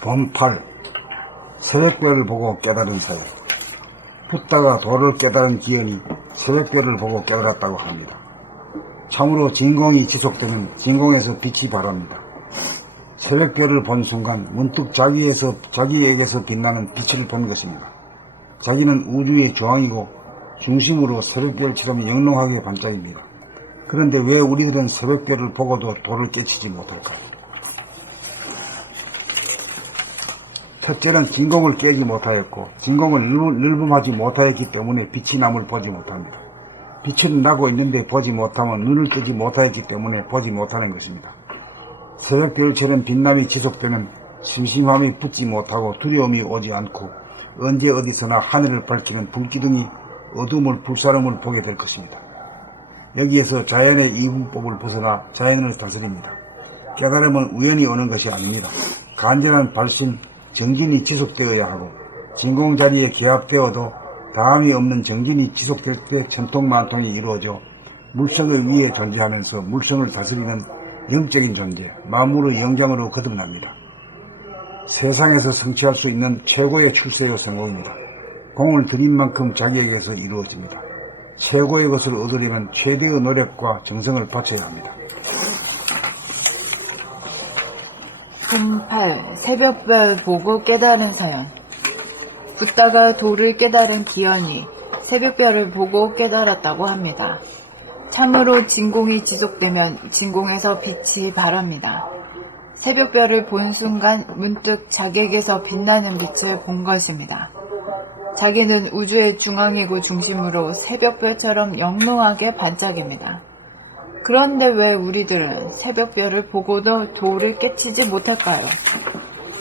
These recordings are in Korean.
본팔 새벽별을 보고 깨달은 사연. 붓다가 도를 깨달은 기현이 새벽별을 보고 깨달았다고 합니다. 참으로 진공이 지속되면 진공에서 빛이 발합니다. 새벽별을 본 순간 문득 자기에게서 빛나는 빛을 본 것입니다. 자기는 우주의 중앙이고 중심으로 새벽별처럼 영롱하게 반짝입니다. 그런데 왜 우리들은 새벽별을 보고도 도를 깨치지 못할까요? 첫째는 진공을 깨지 못하였고 진공을 늘범하지 못하였기 때문에 빛이 남을 보지 못합니다. 빛은 나고 있는데 보지 못하면 눈을 뜨지 못하였기 때문에 보지 못하는 것입니다. 새벽별처럼 빛남이 지속되면 심심함이 붙지 못하고 두려움이 오지 않고 언제 어디서나 하늘을 밝히는 불기둥이 어둠을 불사름을 보게 될 것입니다. 여기에서 자연의 이분법을 벗어나 자연을 다스립니다. 깨달음은 우연히 오는 것이 아닙니다. 간절한 발심, 정진이 지속되어야 하고 진공 자리에 개합되어도 다함이 없는 정진이 지속될 때 천통만통이 이루어져 물성의 위에 존재하면서 물성을 다스리는 영적인 존재, 만물의 영장으로 거듭납니다. 세상에서 성취할 수 있는 최고의 출세요 성공입니다. 공을 들인 만큼 자기에게서 이루어집니다. 최고의 것을 얻으려면 최대의 노력과 정성을 바쳐야 합니다. 금8 새벽별 보고 깨달은 사연. 붓다가 도를 깨달은 기현이 새벽별을 보고 깨달았다고 합니다. 참으로 진공이 지속되면 진공에서 빛이 발합니다. 새벽별을 본 순간 문득 자기에게서 빛나는 빛을 본 것입니다. 자기는 우주의 중앙이고 중심으로 새벽별처럼 영롱하게 반짝입니다. 그런데 왜 우리들은 새벽별을 보고도 도를 깨치지 못할까요?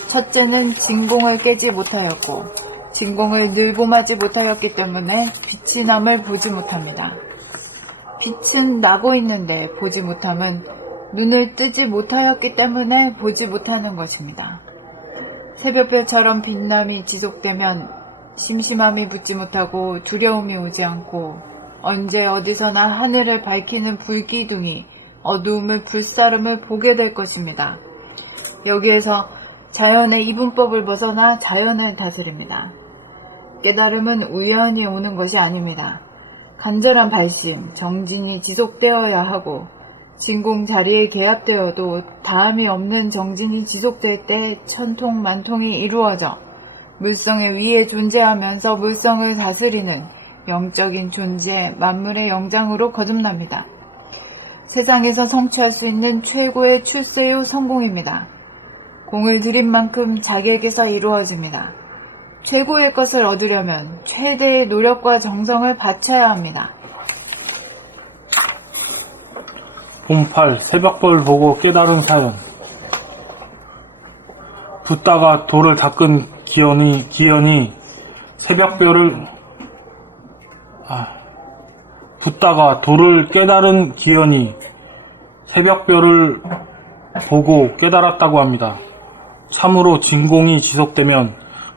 첫째는 진공을 깨지 못하였고 진공을 늘봄하지 못하였기 때문에 빛이 남을 보지 못합니다. 빛은 나고 있는데 보지 못함은 눈을 뜨지 못하였기 때문에 보지 못하는 것입니다. 새벽별처럼 빛남이 지속되면 심심함이 붙지 못하고 두려움이 오지 않고 언제 어디서나 하늘을 밝히는 불기둥이 어두움을 불사름을 보게 될 것입니다. 여기에서 자연의 이분법을 벗어나 자연을 다스립니다. 깨달음은 우연히 오는 것이 아닙니다. 간절한 발심, 정진이 지속되어야 하고 진공 자리에 개합되어도 다함이 없는 정진이 지속될 때 천통만통이 이루어져 물성의 위에 존재하면서 물성을 다스리는 영적인 존재, 만물의 영장으로 거듭납니다. 세상에서 성취할 수 있는 최고의 출세요 성공입니다. 공을 들인 만큼 자기에게서 이루어집니다. 최고의 것을 얻으려면 최대의 노력과 정성을 바쳐야 합니다. 봄8 새벽별 보고 깨달은 사연. 붓다가 돌을 닦은 기현이 새벽별을 붓다가 도를 깨달은 기현이 새벽별을 보고 깨달았다고 합니다. 참으로 진공이 지속되면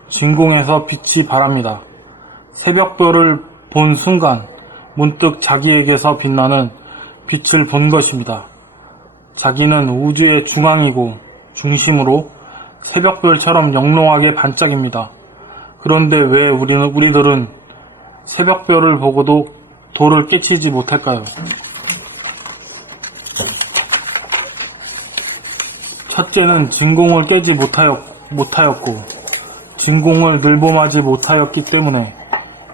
진공에서 빛이 발합니다. 새벽별을 본 순간 문득 자기에게서 빛나는 빛을 본 것입니다. 자기는 우주의 중앙이고 중심으로 새벽별처럼 영롱하게 반짝입니다. 그런데 왜 우리들은 새벽별을 보고도 도를 깨치지 못할까요? 첫째는 진공을 깨지 못하였고 진공을 늘봄하지 못하였기 때문에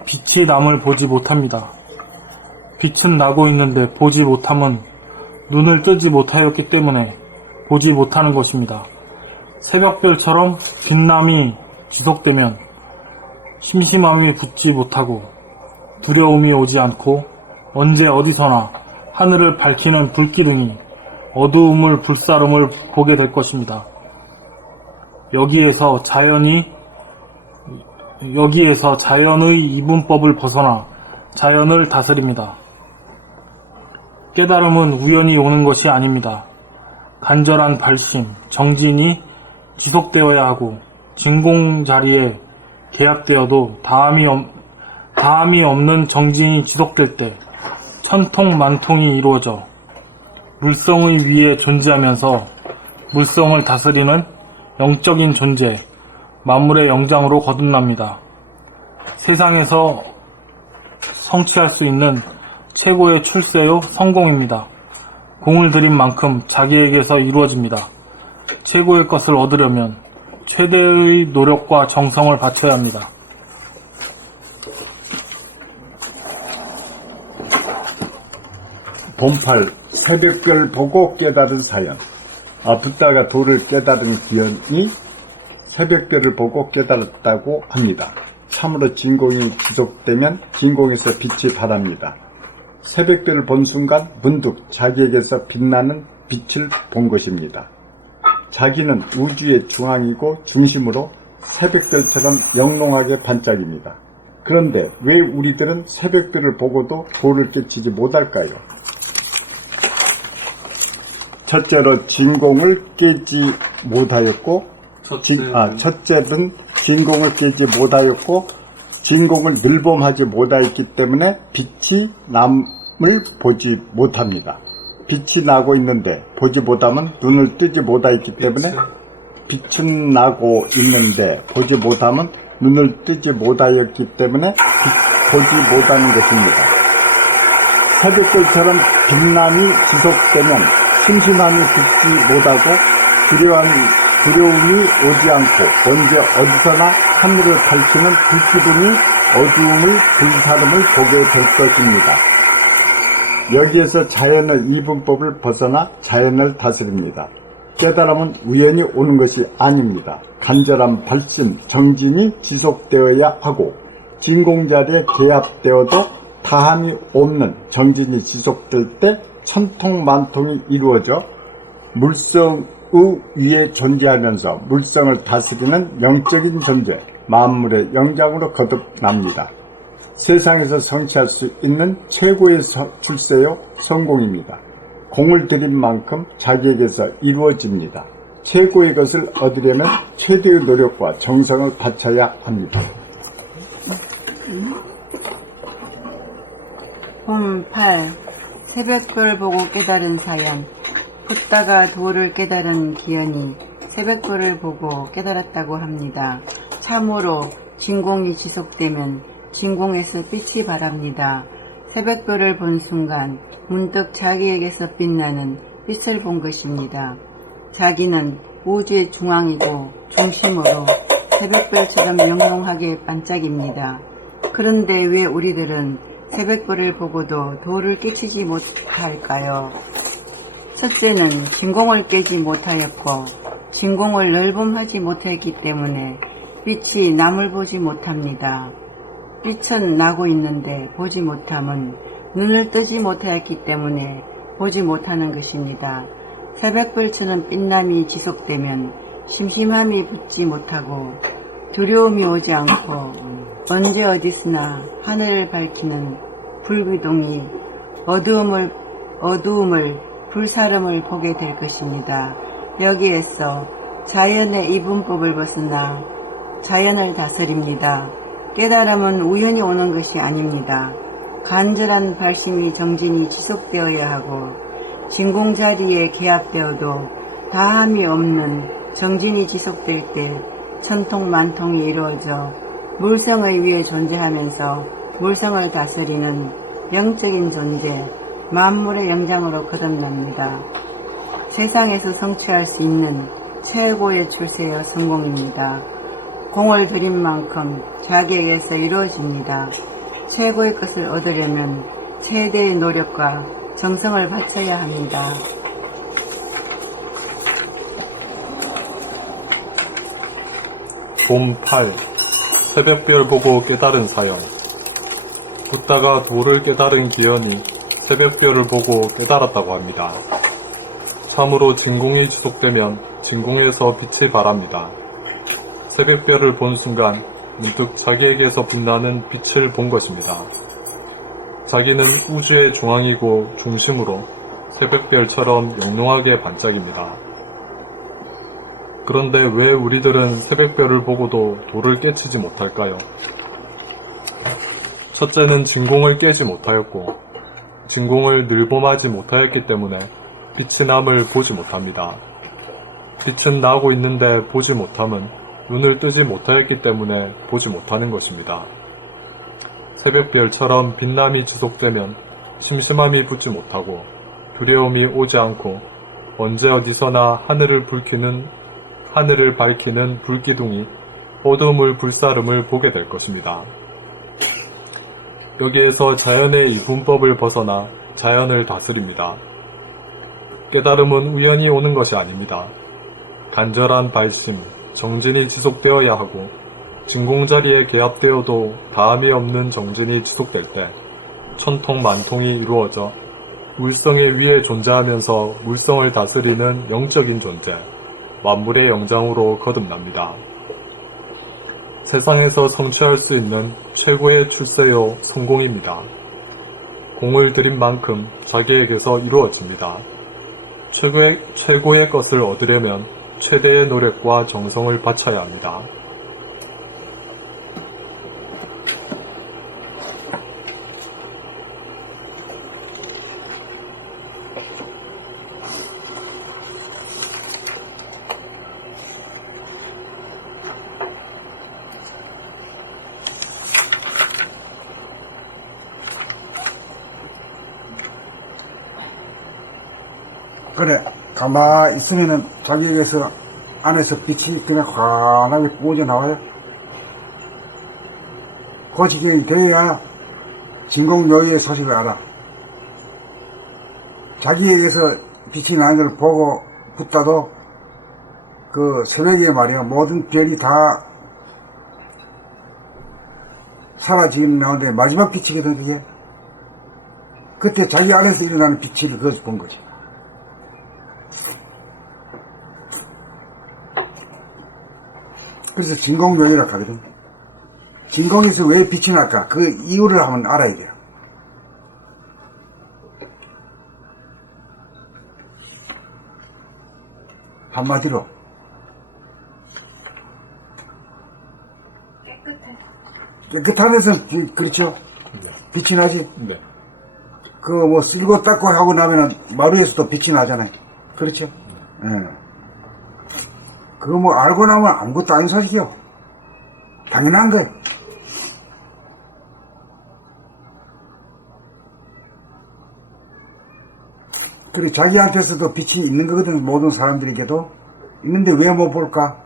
빛이 남을 보지 못합니다. 빛은 나고 있는데 보지 못함은 눈을 뜨지 못하였기 때문에 보지 못하는 것입니다. 새벽별처럼 빛남이 지속되면 심심함이 붙지 못하고 두려움이 오지 않고 언제 어디서나 하늘을 밝히는 불기둥이 어두움을 불사름을 보게 될 것입니다. 여기에서 자연의 이분법을 벗어나 자연을 다스립니다. 깨달음은 우연히 오는 것이 아닙니다. 간절한 발심, 정진이 지속되어야 하고 진공 자리에 개합되어도 다함이 없는 정진이 지속될 때 천통만통이 이루어져 물성의 위에 존재하면서 물성을 다스리는 영적인 존재, 만물의 영장으로 거듭납니다. 세상에서 성취할 수 있는 최고의 출세요 성공입니다. 공을 들인 만큼 자기에게서 이루어집니다. 최고의 것을 얻으려면 최대의 노력과 정성을 바쳐야 합니다. 본팔 새벽별 보고 깨달은 사연. 붓다가 도를 깨달은 기현이 새벽별을 보고 깨달았다고 합니다. 참으로 진공이 지속되면 진공에서 빛이 바랍니다. 새벽별을 본 순간 문득 자기에게서 빛나는 빛을 본 것입니다. 자기는 우주의 중앙이고 중심으로 새벽별처럼 영롱하게 반짝입니다. 그런데 왜 우리들은 새벽별을 보고도 도를 깨치지 못할까요? 첫째로 진공을 깨지 못하였고, 첫째는 진공을 깨지 못하였고, 진공을 늘봄하지 못하였기 때문에 빛이 남을 보지 못합니다. 빛이 나고 있는데 보지 못하면 눈을 뜨지 못하였기 때문에 빛은 나고 있는데 보지 못하면 눈을 뜨지 못하였기 때문에 보지 못하는 것입니다. 새벽별처럼 빛남이 지속되면 심심함이 붙지 못하고 두려움이 오지 않고 언제 어디서나 하늘을 밝히는 불기둥이 어두움을 불사름을 보게 될 것입니다. 여기에서 자연의 이분법을 벗어나 자연을 다스립니다. 깨달음은 우연히 오는 것이 아닙니다. 간절한 발심, 정진이 지속되어야 하고 진공자리에 개합되어도 다함이 없는 정진이 지속될 때 천통만통이 이루어져 물성의 위에 존재하면서 물성을 다스리는 영적인 존재, 만물의 영장으로 거듭납니다. 세상에서 성취할 수 있는 최고의 출세요 성공입니다. 공을 들인 만큼 자기에게서 이루어집니다. 최고의 것을 얻으려면 최대의 노력과 정성을 바쳐야 합니다. 봄 8. 새벽별 보고 깨달은 사연. 붓다가 도를 깨달은 기현이 새벽별을 보고 깨달았다고 합니다. 참으로 진공이 지속되면 진공에서 빛이 바랍니다. 새벽별을 본 순간 문득 자기에게서 빛나는 빛을 본 것입니다. 자기는 우주의 중앙이고 중심으로 새벽별처럼 영롱하게 반짝입니다. 그런데 왜 우리들은 새벽별을 보고도 도를 깨치지 못할까요? 첫째는 진공을 깨지 못하였고 진공을 넓음하지 못했기 때문에 빛이 남을 보지 못합니다. 빛은 나고 있는데 보지 못함은 눈을 뜨지 못하였기 때문에 보지 못하는 것입니다. 새벽별처럼 빛남이 지속되면 심심함이 붙지 못하고 두려움이 오지 않고 언제 어디서나 하늘을 밝히는 불기둥이 어두움을 불사름을 보게 될 것입니다. 여기에서 자연의 이분법을 벗어나 자연을 다스립니다. 깨달음은 우연히 오는 것이 아닙니다. 간절한 발심이 정진이 지속되어야 하고 진공 자리에 개합되어도 다함이 없는 정진이 지속될 때 천통만통이 이루어져 물성의 위에 존재하면서 물성을 다스리는 영적인 존재, 만물의 영장으로 거듭납니다. 세상에서 성취할 수 있는 최고의 출세여 성공입니다. 공을 들인 만큼 자기에게서 이루어집니다. 최고의 것을 얻으려면 최대의 노력과 정성을 바쳐야 합니다. 봄 8. 새벽별 보고 깨달은 사연. 붓다가 도를 깨달은 기현이 새벽별을 보고 깨달았다고 합니다. 참으로 진공이 지속되면 진공에서 빛이 바랍니다. 새벽별을 본 순간 문득 자기에게서 빛나는 빛을 본 것입니다. 자기는 우주의 중앙이고 중심으로 새벽별처럼 영롱하게 반짝입니다. 그런데 왜 우리들은 새벽별을 보고도 도를 깨치지 못할까요? 첫째는 진공을 깨지 못하였고 진공을 늘봄하지 못하였기 때문에 빛이 남을 보지 못합니다. 빛은 나고 있는데 보지 못함은 눈을 뜨지 못하였기 때문에 보지 못하는 것입니다. 새벽별처럼 빛남이 지속되면 심심함이 붙지 못하고 두려움이 오지 않고 언제 어디서나 하늘을 밝히는 불기둥이 어두움을 불사름을 보게 될 것입니다. 여기에서 자연의 이분법을 벗어나 자연을 다스립니다. 깨달음은 우연히 오는 것이 아닙니다. 간절한 발심, 정진이 지속되어야 하고 진공자리에 개합되어도 다함이 없는 정진이 지속될 때 천통만통이 이루어져 물성의 위에 존재하면서 물성을 다스리는 영적인 존재, 만물의 영장으로 거듭납니다. 세상에서 성취할 수 있는 최고의 출세요 성공입니다. 공을 들인 만큼 자기에게서 이루어집니다. 최고의 것을 얻으려면 최대의 노력과 정성을 바쳐야 합니다. 그래, 가만히 있으면은 자기에게서 안에서 빛이 그냥 환하게 뿜어져 나와요. 그 지경이 돼야 진공요의의 소식을 알아. 자기에게서 빛이 나는 걸 보고 붙다도 그 새벽에 말이야, 모든 별이 다 사라지는 가운데 마지막 빛이거든, 그게. 그때 자기 안에서 일어나는 빛을 그것을 본 거지. 그래서 진공요이라고 하거든. 진공에서 왜 빛이 날까? 그 이유를 한번 알아야 돼요. 한마디로 깨끗하면서 그렇죠? 빛이 나지? 네. 그 뭐 쓸고 닦고 하고 나면은 마루에서도 빛이 나잖아요. 그렇죠? 예. 그거 뭐 알고 나면 아무것도 아닌 소식이요. 당연한 거예요. 그리고 자기한테서도 빛이 있는 거거든, 모든 사람들에게도. 있는데 왜 못 볼까?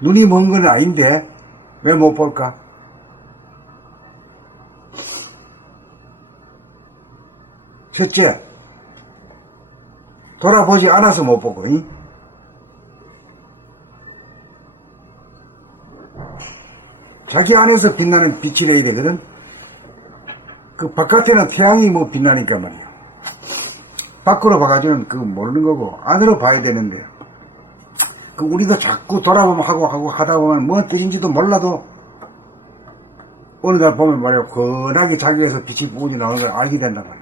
눈이 먼 건 아닌데 왜 못 볼까? 첫째, 돌아보지 않아서 못 보고, 응? 자기 안에서 빛나는 빛이래야 되거든. 그 바깥에는 태양이 뭐 빛나니까 말이야. 밖으로 봐가지고는 그거 모르는 거고 안으로 봐야 되는데, 그 우리도 자꾸 돌아보면 하고 하다 보면 뭔 뜻인지도 몰라도 어느 날 보면 말이야, 건하게 자기에서 빛이 부어져 나오는 걸 알게 된단 말이야.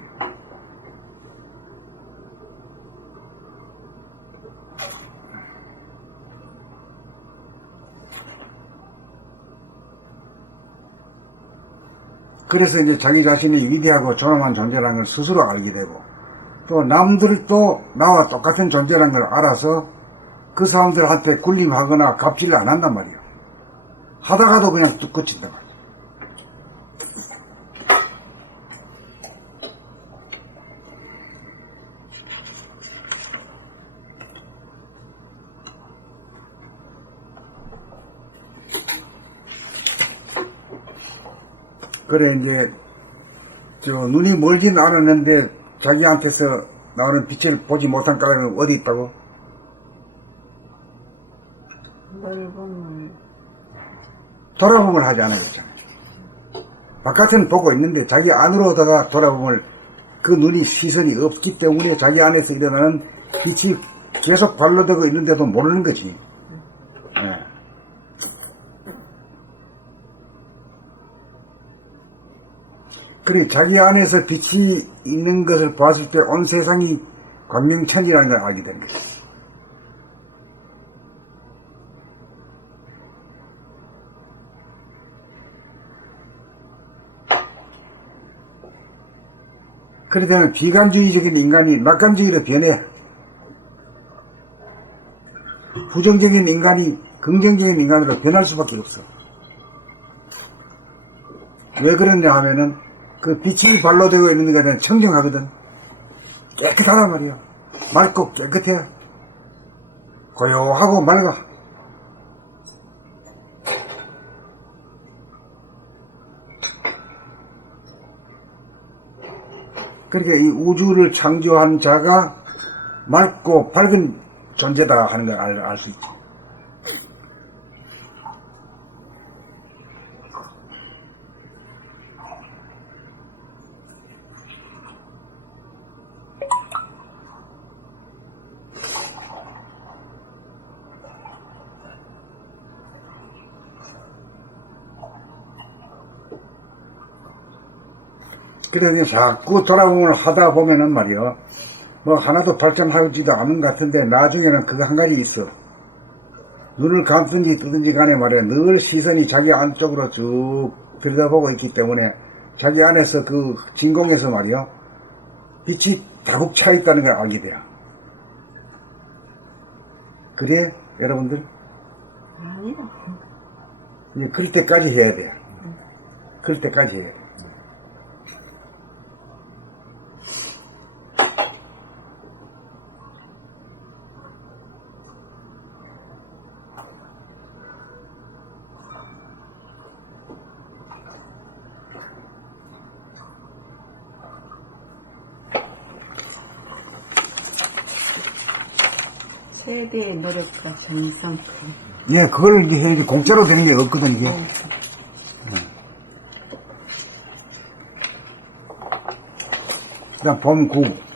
그래서 이제 자기 자신이 위대하고 존엄한 존재라는 걸 스스로 알게 되고, 또 남들도 나와 똑같은 존재라는 걸 알아서 그 사람들한테 군림하거나 갑질을 안 한단 말이에요. 하다가도 그냥 뚝 끝인단 말이에요. 그래, 이제 눈이 멀진 않았는데 자기한테서 나오는 빛을 보지 못한 까닭은 어디 있다고? 돌아보면 하지 않아요. 바깥은 보고 있는데 자기 안으로다가 돌아보면 그 눈이 시선이 없기 때문에 자기 안에서 일어나는 빛이 계속 발로되고 있는데도 모르는 거지. 네. 그래, 자기 안에서 빛이 있는 것을 봤을 때 온 세상이 광명천이라는 걸 알게 된 거지. 그러다는 비관주의적인 인간이 낙관주의로 변해. 부정적인 인간이 긍정적인 인간으로 변할 수밖에 없어. 왜 그러냐 하면은 그 빛이 발로 되고 있는 것은 청정하거든. 깨끗하단 말이야. 맑고 깨끗해. 고요하고 맑아. 그러니까 이 우주를 창조한 자가 맑고 밝은 존재다 하는 걸 알 수 있지. 그래서 자꾸 돌아보면 하다 보면은 말이요. 뭐 하나도 발전하지도 않은 것 같은데 나중에는 그거 한 가지 있어. 눈을 감든지 뜨든지 간에 말이야. 늘 시선이 자기 안쪽으로 쭉 들여다보고 있기 때문에 자기 안에서 그 진공에서 말이요. 빛이 다국 차 있다는 걸 알게 돼요. 그래? 여러분들? 아니다. 이제 그럴 때까지 해야 돼요. 그럴 때까지 해야 돼요. 최대의 노력과 정성. 예, 그걸 이제 해야지 공짜로 되는 게 없거든, 이게. 그 다음 봄 9.